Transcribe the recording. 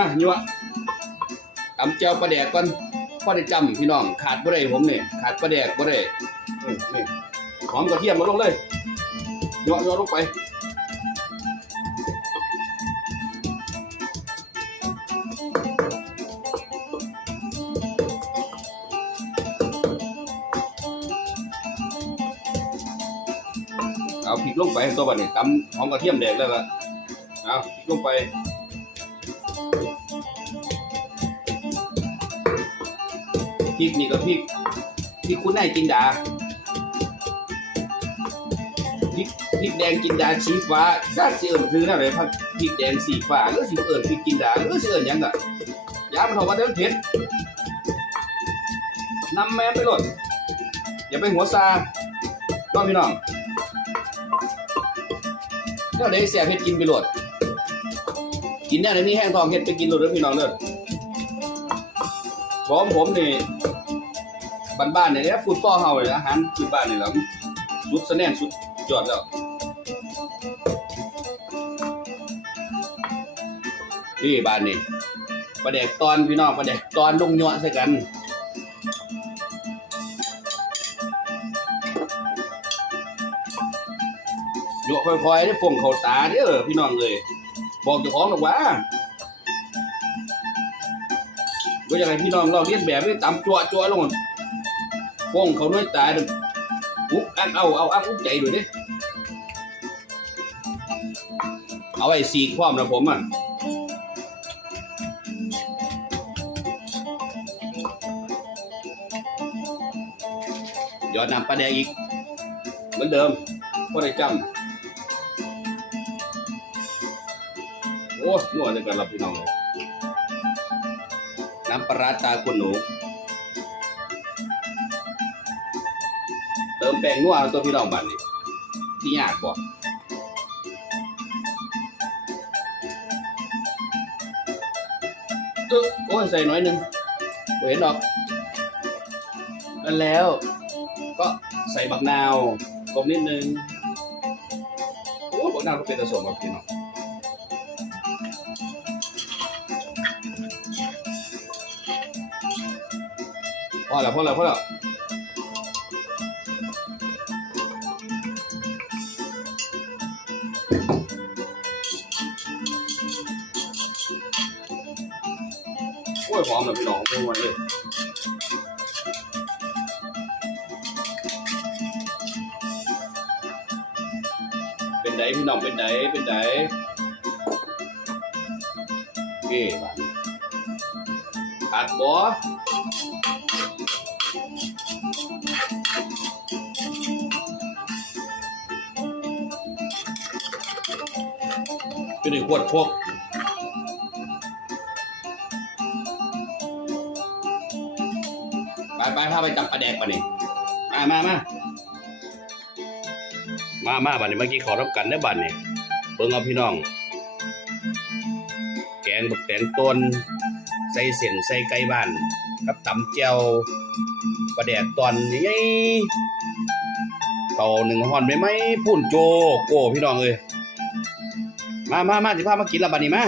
มายั่วตำแจวปลาแดกก่อนพอได้จำพี่น้องขาดบ่ได้ผมนี่ขาดปลาแดกบ่ได้นี่นี่หอมกระเทียมมาลงเลยยั่วยั่วลงไปเอาพริกลงไปตัวบัดนี้ตำหอมกระเทียมแดกแล้วก็เอาพริกลงไป พริกนี่ก็พริกพริกคุณนายจินดาพริกพริกแดงจินดาสีฟ้าด้านสีเอิญคืออะไรพักพริกแดงสีฟ้าหรือสีเอิญพริกจินดาหรือสีเอิญยังอะยามันถอดว่าเดี๋ยวเผ็ดนำแม่ไปโหลดอย่าไปหัวซาน้องพี่น้องก็ได้เสียเผ็ดกินไปโหลดกินเนี่ยในนี้แห้งทองเห็ดไปกินหลดเด้อพี่น้องเด้อ ผมผมนี่บ้านๆเนี่ยเนี่ยฟูดฟอร์เฮาเลยอาหารพื้นบ้านนี่แหละสุดสะแนนสุดยอดแล้วนี่บ้านนี่ประเด็กตอนพี่น้องประเด็กตอนลงยัวใส่กันยัวค่อยๆได้ฟงเขาตาเด้อพี่น้องเลย บอกเจ้าของหรอกว่า ก็อย่างไรพี่น้องเราเรียนแบบไม่ตามจั่วจั่วลงฟ้องเขาด้วยตาดึงอุ๊กอักเอาเอาอักอุ๊กใจด้วยดิเอาไอ้สีความนะผมอะยอดน้ำปลาแดงอีก เหมือนเดิมก็ได้จำโอ้นวดเลยกันรับพี่น้องเลย น้ำปลาร้าตาคุณหนู เติมแป้งนัวตัวพี่น้องบ้านนี่ที่ยากบ่ออโอ้ยใส่น้อยหนึ่งเห็นหรอกนั่นแล้ว ก็ใส่บักนาวกลมนิดนึงโอ้บักนาวก็เป็นผสมกับพี่น้อง พอแล้วพอแล้วพอแล้วโอ้ยหอมแบบพี่น้องไม่ไหวเลยเป็นไดพี่น้องเป็นไดเป็นไดเก้บ้านขาดบ่ เป็นหนึ่งขวดพวกไปไปพาไปจับปลาแดกปะนี่มามามามามาบัดนี้เมื่อกี้ขอรับกันได้บัดนี่เบิ่งเอาพี่น้อง แกงบักแตงต้นใส่เส้นใส่ไก่บ้านกับตำแจ่วปลาแดกตอนนี้ไงเขาหนึ่งห่อนไปไหมพุ่นโจโก้พี่น้องเอ้ย มามามาสิพามากินละบัดนี้มา